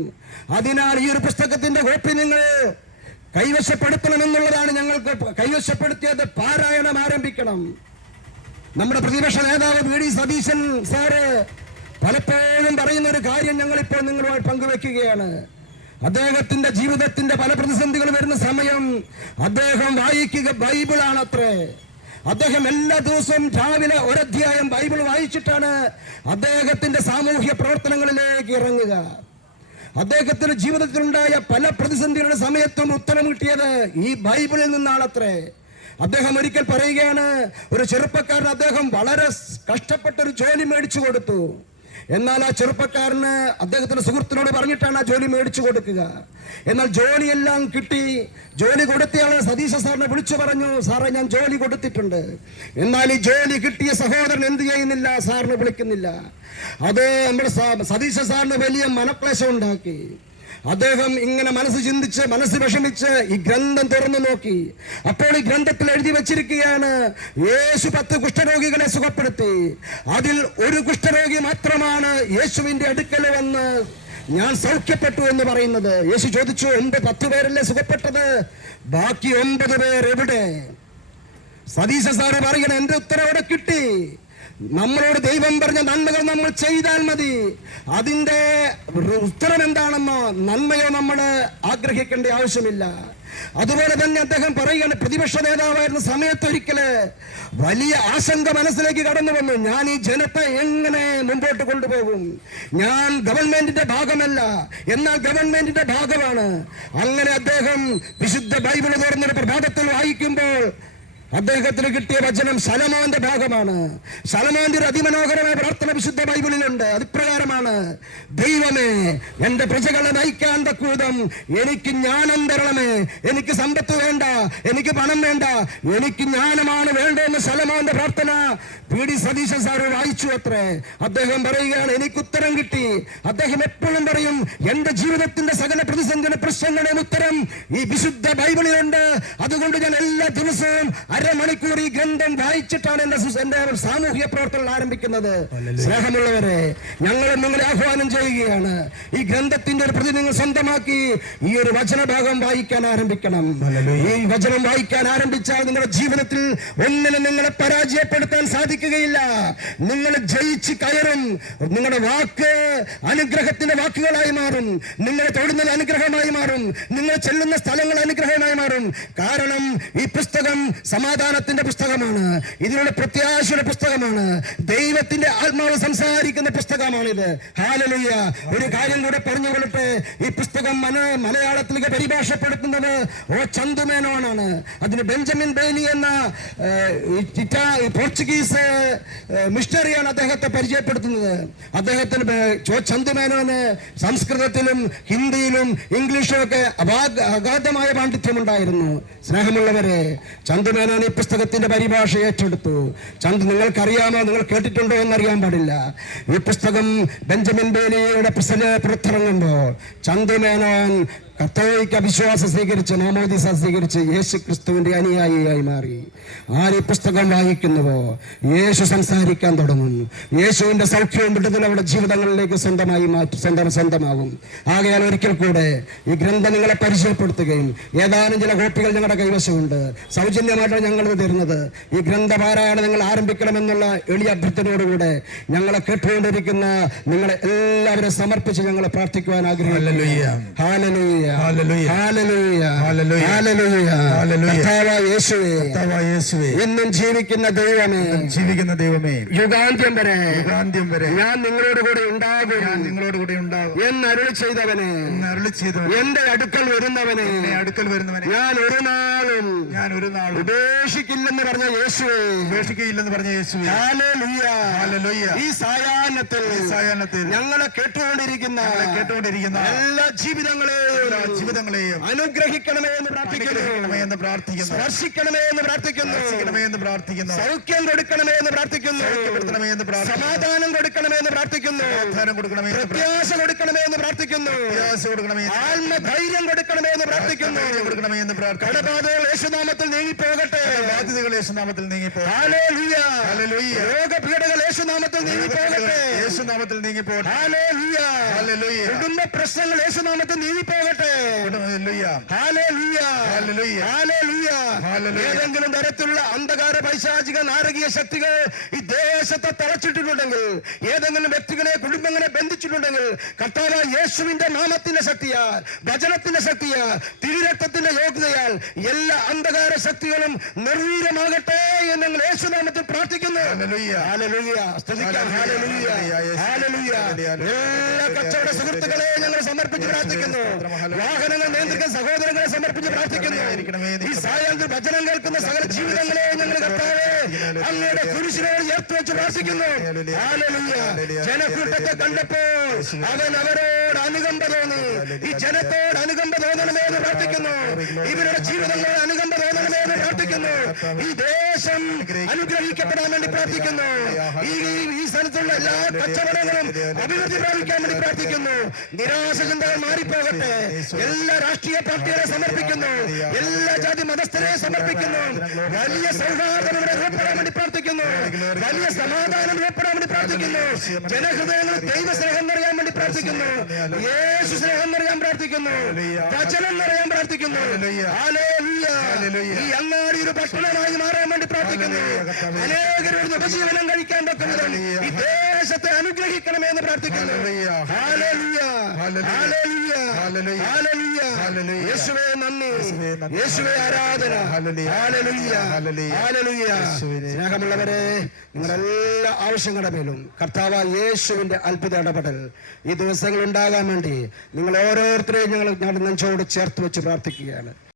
അതിനാൽ ഈ ഒരു പുസ്തകത്തിന്റെ കോപ്പി നിങ്ങൾ കൈവശപ്പെടുത്തണമെന്നുള്ളതാണ് ഞങ്ങൾക്ക്. കൈവശപ്പെടുത്തിയത് പാരായണം ആരംഭിക്കണം. നമ്മുടെ പ്രതിപക്ഷ നേതാവ് വി.ഡി. സതീശൻ സാറ് പലപ്പോഴും പറയുന്ന ഒരു കാര്യം ഞങ്ങളിപ്പോൾ നിങ്ങളുമായി പങ്കുവെക്കുകയാണ്. അദ്ദേഹത്തിന്റെ ജീവിതത്തിന്റെ പല പ്രതിസന്ധികൾ വരുന്ന സമയം അദ്ദേഹം വായിക്കുക ബൈബിളാണത്രേ. അദ്ദേഹം എല്ലാ ദിവസവും രാവിലെ ഒരധ്യായം ബൈബിൾ വായിച്ചിട്ടാണ് അദ്ദേഹത്തിന്റെ സാമൂഹ്യ പ്രവർത്തനങ്ങളിലേക്ക് ഇറങ്ങുക. അദ്ദേഹത്തിന്റെ ജീവിതത്തിലുണ്ടായ പല പ്രതിസന്ധികളുടെ സമയത്തും ഉത്തരം കിട്ടിയത് ഈ ബൈബിളിൽ നിന്നാണത്രേ. അദ്ദേഹം ഒരിക്കൽ പറയുകയാണ്, ഒരു ചെറുപ്പക്കാരൻ അദ്ദേഹം വളരെ കഷ്ടപ്പെട്ടൊരു ജോലി മേടിച്ചു കൊടുത്തു. എന്നാൽ ആ ചെറുപ്പക്കാരന് അദ്ദേഹത്തിന്റെ സുഹൃത്തിനോട് പറഞ്ഞിട്ടാണ് ആ ജോലി മേടിച്ചു കൊടുക്കുക. എന്നാൽ ജോലിയെല്ലാം കിട്ടി. ജോലി കൊടുത്തയാളെ സതീശ സാറിനെ വിളിച്ചു പറഞ്ഞു, സാറേ ഞാൻ ജോലി കൊടുത്തിട്ടുണ്ട്. എന്നാൽ ഈ ജോലി കിട്ടിയ സഹോദരൻ എന്ത് ചെയ്യുന്നില്ല, സാറിനെ വിളിക്കുന്നില്ല. അത് നമ്മുടെ സതീശ സാറിന് വലിയ മനക്ലേശം ഉണ്ടാക്കി. അദ്ദേഹം ഇങ്ങനെ മനസ്സ് ചിന്തിച്ച് മനസ്സ് വിഷമിച്ച് ഈ ഗ്രന്ഥം തുറന്നു നോക്കി. അപ്പോൾ ഈ ഗ്രന്ഥത്തിൽ എഴുതി വെച്ചിരിക്കുകയാണ്, യേശു 10 കുഷ്ഠരോഗികളെ സുഖപ്പെടുത്തി. അതിൽ ഒരു കുഷ്ഠരോഗി മാത്രമാണ് യേശുവിന്റെ അടുക്കൽ വന്ന് ഞാൻ സൗഖ്യപ്പെട്ടു എന്ന് പറയുന്നത്. യേശു ചോദിച്ചു, 10 പേരല്ലേ സുഖപ്പെട്ടത്, ബാക്കി 9 പേർ എവിടെ? സതീശ സാറ് പറയണ, എന്റെ ഉത്തരം അവിടെ കിട്ടി. നമ്മളോട് ദൈവം പറഞ്ഞ നന്മകൾ നമ്മൾ ചെയ്താൽ മതി. അതിന്റെ ഉത്തരം എന്താണെന്നോ നന്മയോ നമ്മൾ ആഗ്രഹിക്കേണ്ട ആവശ്യമില്ല. അതുപോലെ തന്നെ അദ്ദേഹം പറയുകയാണ്, പ്രതിപക്ഷ നേതാവായിരുന്ന സമയത്തൊരിക്കല് വലിയ ആശങ്ക മനസ്സിലേക്ക് കടന്നു വന്നു. ഞാൻ ഈ ജനത്തെ എങ്ങനെ മുമ്പോട്ട് കൊണ്ടുപോകും? ഞാൻ ഗവൺമെന്റിന്റെ ഭാഗമല്ല, എന്നാൽ ഗവൺമെന്റിന്റെ ഭാഗമാണ്. അങ്ങനെ അദ്ദേഹം വിശുദ്ധ ബൈബിൾ തുറന്നൊരു പ്രഭാതത്തിൽ വായിക്കുമ്പോൾ അദ്ദേഹത്തിന് കിട്ടിയ വചനം ശലോമോന്റെ ഭാഗമാണ്. ശലോമോന്റെ ഒരു അതിമനോഹരമായ പ്രാർത്ഥന വിശുദ്ധ ബൈബിളിലുണ്ട്. അതിപ്രകാരമാണ്, ദൈവമേ എന്റെ പ്രജകളെ നയിക്കാൻ തക്കവിധം എനിക്ക് ജ്ഞാനം തരണമേ. എനിക്ക് സമ്പത്ത് വേണ്ട, എനിക്ക് പണം വേണ്ട, എനിക്ക് ജ്ഞാനമാണ് വേണ്ടതെന്ന് ശലോമോന്റെ പ്രാർത്ഥന വി.ഡി. സതീശൻ സാറ് വായിച്ചു അത്രേ. അദ്ദേഹം പറയുകയാണ്, എനിക്ക് ഉത്തരം കിട്ടി. അദ്ദേഹം എപ്പോഴും പറയും, എന്റെ ജീവിതത്തിന്റെ സകല പ്രതിസന്ധിയുടെ പ്രശ്നങ്ങളുടെയും ഉത്തരം ഈ വിശുദ്ധ ബൈബിളിലുണ്ട്. അതുകൊണ്ട് ഞാൻ എല്ലാ ദിവസവും അരമണിക്കൂർ ഈ ഗ്രന്ഥം വായിച്ചിട്ടാണ് എന്റെ സാമൂഹ്യ പ്രവർത്തനം ആരംഭിക്കുന്നത്. സ്നേഹമുള്ളവരെ, ഞങ്ങൾ നിങ്ങളെ ആഹ്വാനം ചെയ്യുകയാണ്, ഈ ഗ്രന്ഥത്തിന്റെ ഒരു പ്രതി നിങ്ങൾ സ്വന്തമാക്കി ഈ ഒരു വചനഭാഗം വായിക്കാൻ ആരംഭിക്കണം. ഈ വചനം വായിക്കാൻ ആരംഭിച്ചാൽ നിങ്ങളുടെ ജീവിതത്തിൽ ഒന്നിനും നിങ്ങളെ പരാജയപ്പെടുത്താൻ സാധിക്കുകയില്ല. നിങ്ങൾ ജയിച്ച് കയറും. നിങ്ങളുടെ വാക്ക് അനുഗ്രഹത്തിന്റെ വാക്കുകളായി മാറും. നിങ്ങളെ തൊടുന്നത് അനുഗ്രഹമായി മാറും. നിങ്ങൾ ചെല്ലുന്ന സ്ഥലങ്ങൾ അനുഗ്രഹമായി മാറും. കാരണം ഈ പുസ്തകം സമാധാനത്തിന്റെ പുസ്തകമാണ്. ഇതിനുള്ള പ്രത്യാശയുടെ പുസ്തകമാണ്. ദൈവത്തിന്റെ ആത്മാവ് സംസാരിക്കുന്ന പുസ്തകമാണിത്. ഹല്ലേലൂയ. ഒരു കാര്യം കൂടെ പറഞ്ഞുകൊള്ളട്ടെ, ഈ പുസ്തകം മലയാളത്തിലേക്ക് പരിഭാഷപ്പെടുത്തുന്നത് ചന്തുമേനോനാണ്. അതിന് ബെഞ്ചമിൻ ബെയ്ലി എന്ന പോർച്ചുഗീസ് മിഷണറിയാണ് അദ്ദേഹത്തെ പരിചയപ്പെടുത്തുന്നത്. അദ്ദേഹത്തിന് ചന്തുമേനോന് സംസ്കൃതത്തിലും ഹിന്ദിയിലും ഇംഗ്ലീഷും ഒക്കെ അഗാധമായ പാണ്ഡിത്യമുണ്ടായിരുന്നു. സ്നേഹമുള്ളവരെ, ചന്തുമേനോൻ ഈ പുസ്തകത്തിന്റെ പരിഭാഷ ഏറ്റെടുത്തു. നിങ്ങൾക്കറിയാമോ, നിങ്ങൾ കേട്ടിട്ടുണ്ടോ എന്നറിയാൻ പാടില്ല. ഈ പുസ്തകം ബെഞ്ചമിൻ ബേലിയുടെ പുറത്തിറങ്ങുമ്പോൾ ചന്തുമേനോൻ കത്തോലിക്ക വിശ്വാസം സ്വീകരിച്ച് മാമോദീസ സ്വീകരിച്ച് യേശു ക്രിസ്തുവിന്റെ അനുയായിയായി മാറി. ആര് ഈ പുസ്തകം വായിക്കുന്നുവോ യേശു സംസാരിക്കാൻ തുടങ്ങും. യേശുവിന്റെ സൗഖ്യവും വിടുതലും അവരുടെ ജീവിതങ്ങളിലേക്ക് സ്വന്തമാകും. ആകയാൽ ഒരിക്കൽ കൂടെ ഈ ഗ്രന്ഥം നിങ്ങളെ പരിചയപ്പെടുത്തുകയും ഏതാനും ചില കോപ്പികൾ ഞങ്ങളുടെ കൈവശമുണ്ട്, സൗജന്യമായിട്ടാണ് ഞങ്ങൾ തരുന്നത്. ഈ ഗ്രന്ഥപാരായണം നിങ്ങൾ ആരംഭിക്കണമെന്നുള്ള എളിയ അഭ്യർത്ഥനയോടുകൂടെ ഞങ്ങളെ കേട്ടുകൊണ്ടിരിക്കുന്ന നിങ്ങളെ എല്ലാവരും സമർപ്പിച്ച് ഞങ്ങളെ പ്രാർത്ഥിക്കുവാൻ ആഗ്രഹിക്കുന്നു. ഹല്ലേലൂയ. എന്നും ജീവിക്കുന്ന ദൈവമേ, യുഗാന്ത്യം വരെ ഞാൻ നിങ്ങളോട് കൂടെ ഉണ്ടാകും എന്ന് അരുളി ചെയ്തവനെ, എന്റെ അടുക്കൽ വരുന്നവനെ ഞാൻ ഒരു നാളും ഉപേക്ഷിക്കില്ലെന്ന് പറഞ്ഞ യേശുവേ, ഹല്ലേലൂയ. ഈ സായാഹ്നത്തിൽ ഞങ്ങളെ കേട്ടുകൊണ്ടിരിക്കുന്ന എല്ലാ ജീവിതങ്ങളെയും അനുഗ്രഹിക്കണമേ എന്ന് പ്രാർത്ഥിക്കുന്നു. സ്പർശിക്കണമേ എന്ന് പ്രാർത്ഥിക്കുന്നു. സൗഖ്യം കൊടുക്കണമേ എന്ന് പ്രാർത്ഥിക്കുന്നു. സമാധാനം കൊടുക്കണമേ എന്ന് പ്രാർത്ഥിക്കുന്നു. പ്രത്യാശ കൊടുക്കണമേ എന്ന് പ്രാർത്ഥിക്കുന്നു. ആത്മധൈര്യം കൊടുക്കണമേ എന്ന് പ്രാർത്ഥിക്കുന്നു. കൊടുക്കണമേ എന്ന് പ്രാർത്ഥിക്കുന്നു. കടബാധകൾ യേശുനാമത്തിൽ നീങ്ങിപ്പോകട്ടെ. ബാധ്യതകൾ യേശുനാമത്തിൽ നീങ്ങിപ്പോ. ഹല്ലേലൂയ. ഹല്ലേലൂയ. രോഗപീഠകൾ യേശുനാമത്തിൽ നീങ്ങിപ്പോകട്ടെ. യേശുനാമത്തിൽ നീങ്ങിപ്പോകട്ടെ. ഹല്ലേലൂയ. ഹല്ലേലൂയ. കുടുംബ പ്രശ്നങ്ങൾ യേശുനാമത്തിൽ നീങ്ങിപ്പോകട്ടെ. Hallelujah. Hallelujah. Hallelujah. Hallelujah. Hallelujah. ഏതെങ്കിലും തരത്തിലുള്ള അന്ധകാര പൈശാചിക നാരകീയ ശക്തികൾ ഈ ദേശത്തെ തളച്ചിട്ടിട്ടുണ്ടെങ്കിൽ, ഏതെങ്കിലും വ്യക്തികളെ കുടുംബങ്ങളെ ബന്ധിച്ചിട്ടുണ്ടെങ്കിൽ, കർത്താവ് യേശുവിന്റെ നാമത്തിന്റെ ശക്തിയാൽ, വചനത്തിന്റെ ശക്തിയാൽ, തിരുരക്തത്തിന്റെ യോഗ്യതയാൽ എല്ലാ അന്ധകാര ശക്തികളും നിർവീര്യമാകട്ടെ എന്ന് ഞങ്ങൾ യേശുനാമത്തിൽ പ്രാർത്ഥിക്കുന്നു. ഹല്ലേലൂയ. ഹല്ലേലൂയ. സ്തുതിക്കാം. ഹല്ലേലൂയ. ഹല്ലേലൂയ. എല്ലാ കച്ചവട സുഹൃത്തുക്കളെ ഞങ്ങൾ സമർപ്പിച്ച് പ്രാർത്ഥിക്കുന്നു. വാഹനങ്ങൾ നിയന്ത്രിക്കുന്ന സഹോദരങ്ങളെ സമർപ്പിച്ച് പ്രാർത്ഥിക്കുന്നു. ഈ സായാഹ്ന വചനം കേൾക്കുന്ന സകല ജീവിതങ്ങളെ ഞങ്ങൾ കർത്താവേ അങ്ങയുടെ കുരിശിനോട് ചേർത്ത് വെച്ച് പ്രാർത്ഥിക്കുന്നു. ഹല്ലേലൂയ. ജനക്കൂട്ടത്തെ കണ്ടപ്പോൾ അവൻ അവരോട് അനുകമ്പ തോന്നി. ഈ ജനത്തോട് അനുകമ്പ തോന്നണമേ എന്ന് പ്രാർത്ഥിക്കുന്നു. ഇവരുടെ ജീവിതങ്ങളിൽ അനുകമ്പ തോന്നണമേ എന്ന് പ്രാർത്ഥിക്കുന്നു. ഈ ദേശം അനുഗ്രഹിക്കപ്പെടാൻ വേണ്ടി പ്രാർത്ഥിക്കുന്നു. ഈ സ്ഥലത്തുള്ള എല്ലാ കച്ചവടങ്ങളും അഭിവൃദ്ധി പ്രാപിക്കാൻ വേണ്ടി പ്രാർത്ഥിക്കുന്നു. നിരാശ ചിന്തകൾ മാറിപ്പോകട്ടെ. എല്ലാ രാഷ്ട്രീയ പാർട്ടികളെ സമർപ്പിക്കുന്നു. എല്ലാ ജാതി മതസ്ഥരെ സമർപ്പിക്കുന്നു. വലിയ സൗഹാർദ്ദം ഇവിടെ രൂപപ്പെടാൻ വേണ്ടി പ്രാർത്ഥിക്കുന്നു. വലിയ സമാധാനം രൂപപ്പെടാൻ വേണ്ടി പ്രാർത്ഥിക്കുന്നു. ജനഹൃദയങ്ങൾ ദൈവ സ്നേഹം നിറയാൻ വേണ്ടി പ്രാർത്ഥിക്കുന്നു. യേശു സ്നേഹം നിറയാൻ പ്രാർത്ഥിക്കുന്നു. വചനം നിറയാൻ പ്രാർത്ഥിക്കുന്നു. ഹല്ലേലൂയ. ഈ അങ്ങാടി ഒരു പട്ടണമായി മാറാൻ വേണ്ടി പ്രാർത്ഥിക്കുന്നു. അനേകരുടെ ഉപജീവനം കഴിക്കാൻ പറ്റുന്നതും ഈ ദേശത്തെ അനുഗ്രഹിക്കണമേ എന്ന് പ്രാർത്ഥിക്കുന്നു. ഹല്ലേലൂയ. ഹല്ലേലൂയ. ഹല്ലേലൂയ. യേശുവേ നന്ദി. യേശുവേ ആരാധന. ഹല്ലേലൂയ. ഹല്ലേലൂയ. സ്നേഹമുള്ളവരെ, നിങ്ങളെല്ലാ ആവശ്യങ്ങളുടെ മേലും കർത്താവ് യേശുവിന്റെ അത്ഭുത ഇടപെടൽ ഈ ദിവസങ്ങൾ ഉണ്ടാകാൻ വേണ്ടി നിങ്ങൾ ഓരോരുത്തരെയും ഞങ്ങൾ നെഞ്ചോട് ചേർത്ത് വെച്ച് പ്രാർത്ഥിക്കുകയാണ്.